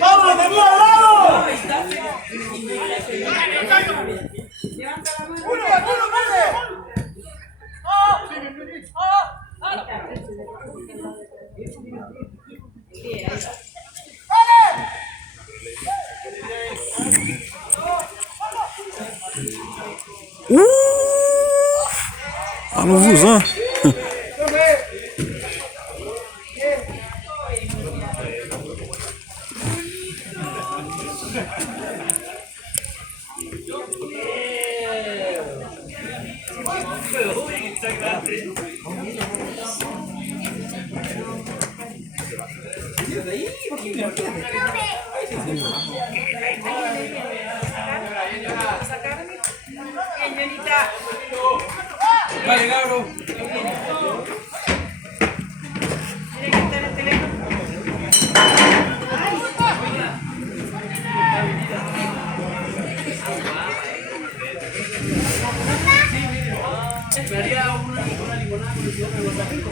¡Vamos, Daniel, bravo! ¡Uno, verde! Allons-vous, hein? Vale, Gabro. Me haría una limonada con el señor de Guadalupe.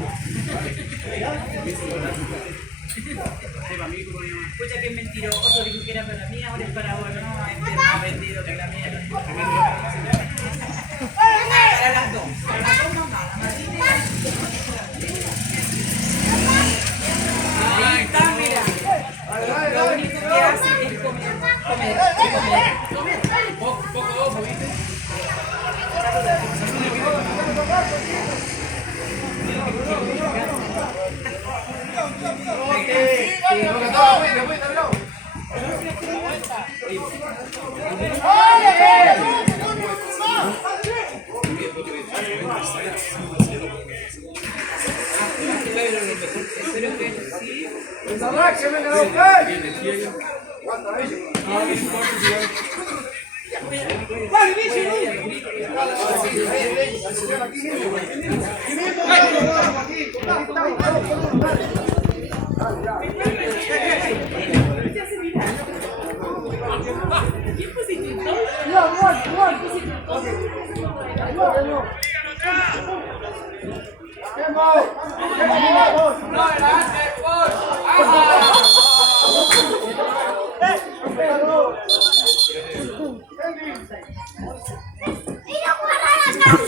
Escucha que es mentiroso, dijo que era para mí, ahora es para vos, no, este más vendido que la mía. Para las dos, mamá, la Martina. Ahí está, mira. Lo único que hace es comer. Poco ojo, ¿viste?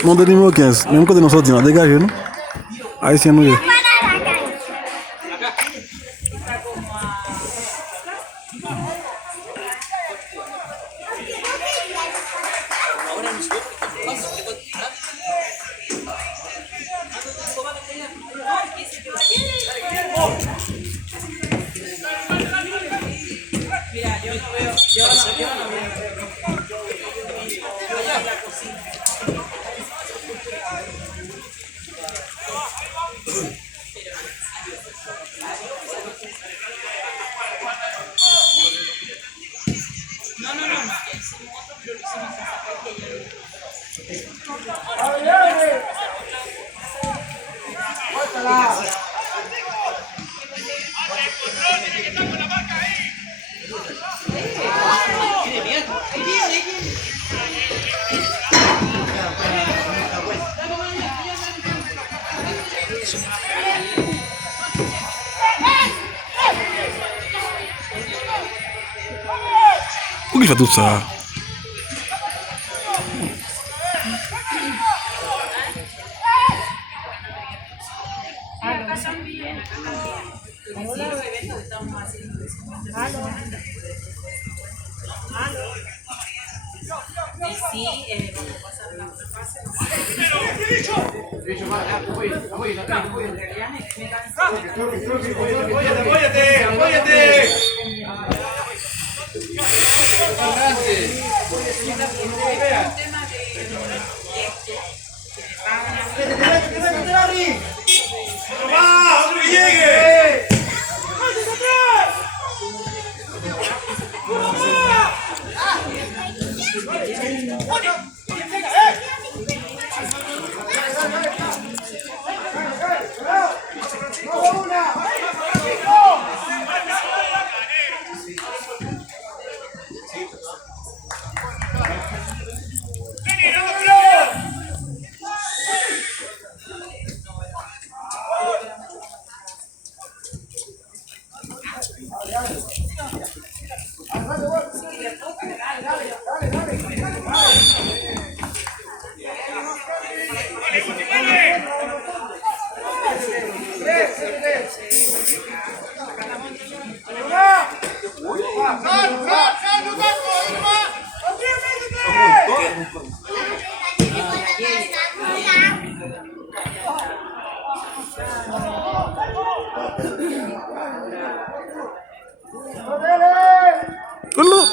Monte numéro 15, même côté nous sortir, dégagez nous. Haïtien nous. Pourquoi il fait tout ça? Sí, vamos a pasar la otra fase. ¡Apóyate! ¡Va! ¡Otro que llegue!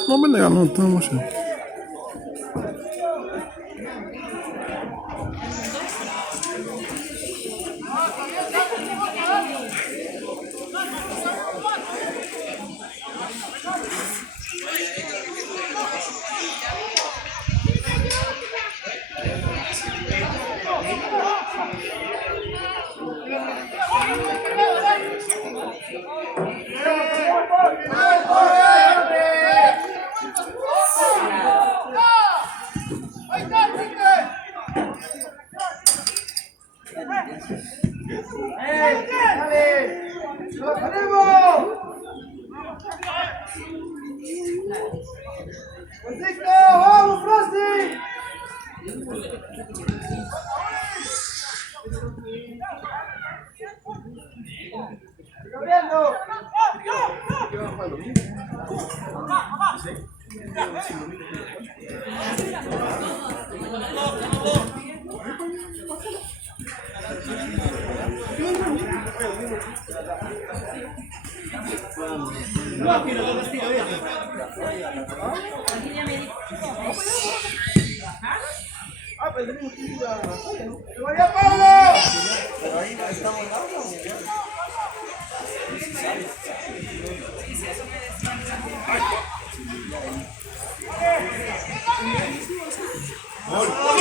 No me negan, no tengo mucho.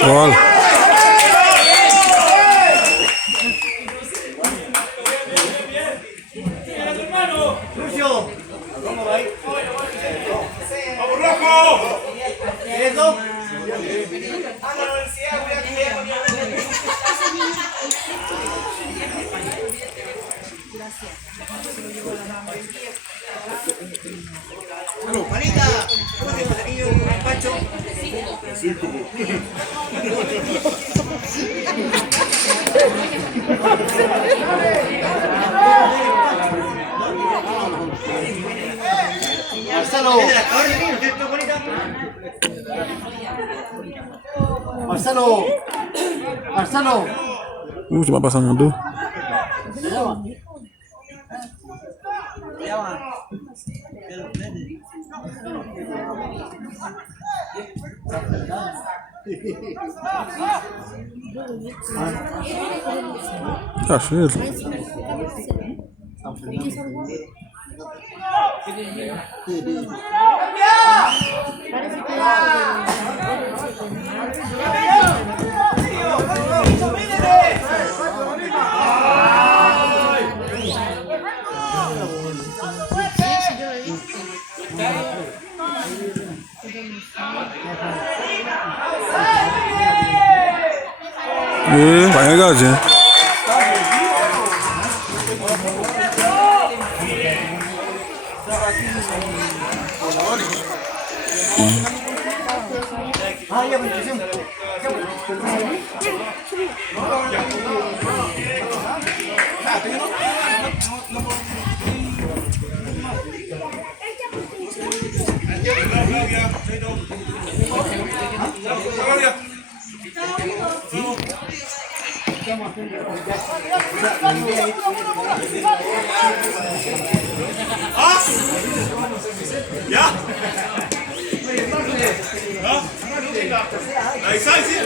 Gol. ¡Vamos, Rojo! Juanita, ¿cómo te vas a ir un Pancho? Marcelo. Marcelo. Marcelo. Cuma pasangan tuh. Akhir. Banyak aja. ¿Ya? La distancia.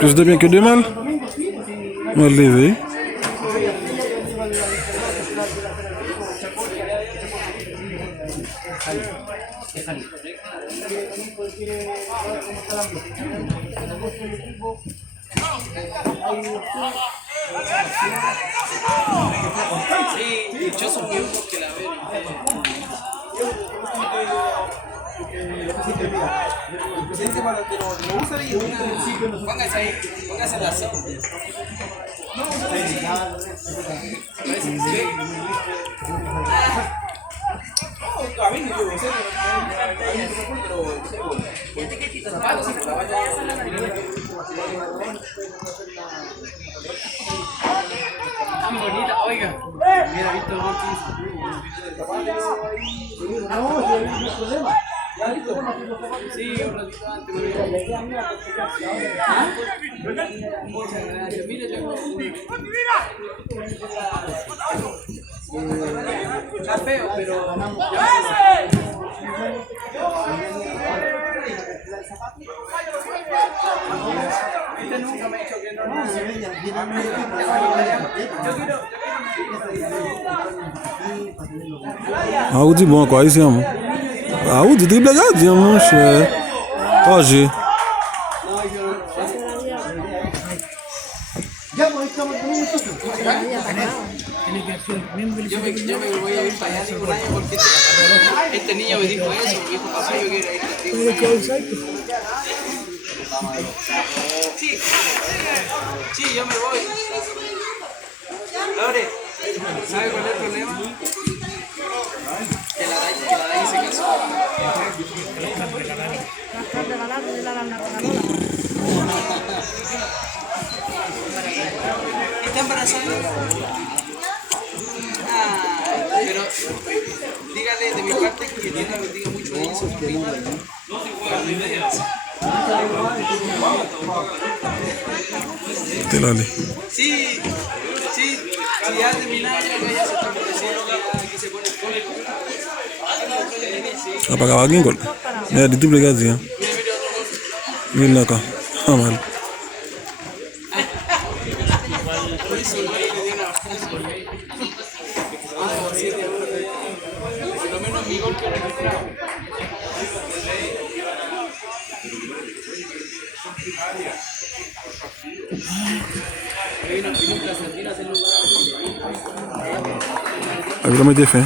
Plus de bien que de mal. On va le lever. Sí, dichoso que uno que la ve. Póngase ahí, póngase la sombra. Tan bonita, oiga. Hubiera visto el gol que hizo. Sí, un ratito antes. Muchas gracias. Mire, tengo está feo, pero este nunca me ha hecho que no. Audi bom, quase amo. Audi drible gardien, mon cher. Pode. Yo me voy a ir para allá ningún año porque este niño me dijo eso, me dijo papá, yo quiero ir contigo. Sí, yo me voy. Lore, ¿sabe cuál es el problema? Que la Dai se casó. ¿Está embarazada? Pero dígale de mi parte que Dios la bendiga mucho a ella y su familia. Dale. Sí, si ya terminaron, que ya se está ofreciendo, que se pone el Apagaba alguien gol. Ya, di triple gardien. Mira acá. Ah, mal. Por lo menos mi gol que registrado. Ahí lo metí fe.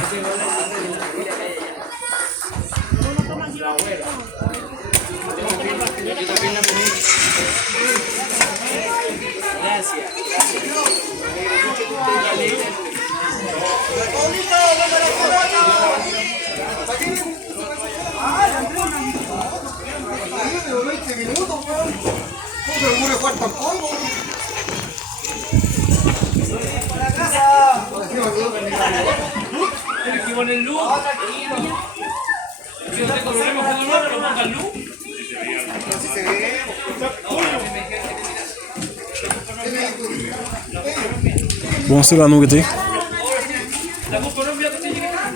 Que ponen luz. Si no te conocemos con el otro, pongan luz. Así se ve. Vamos a hacer la nugget. La con Colombia te tiene que ganar.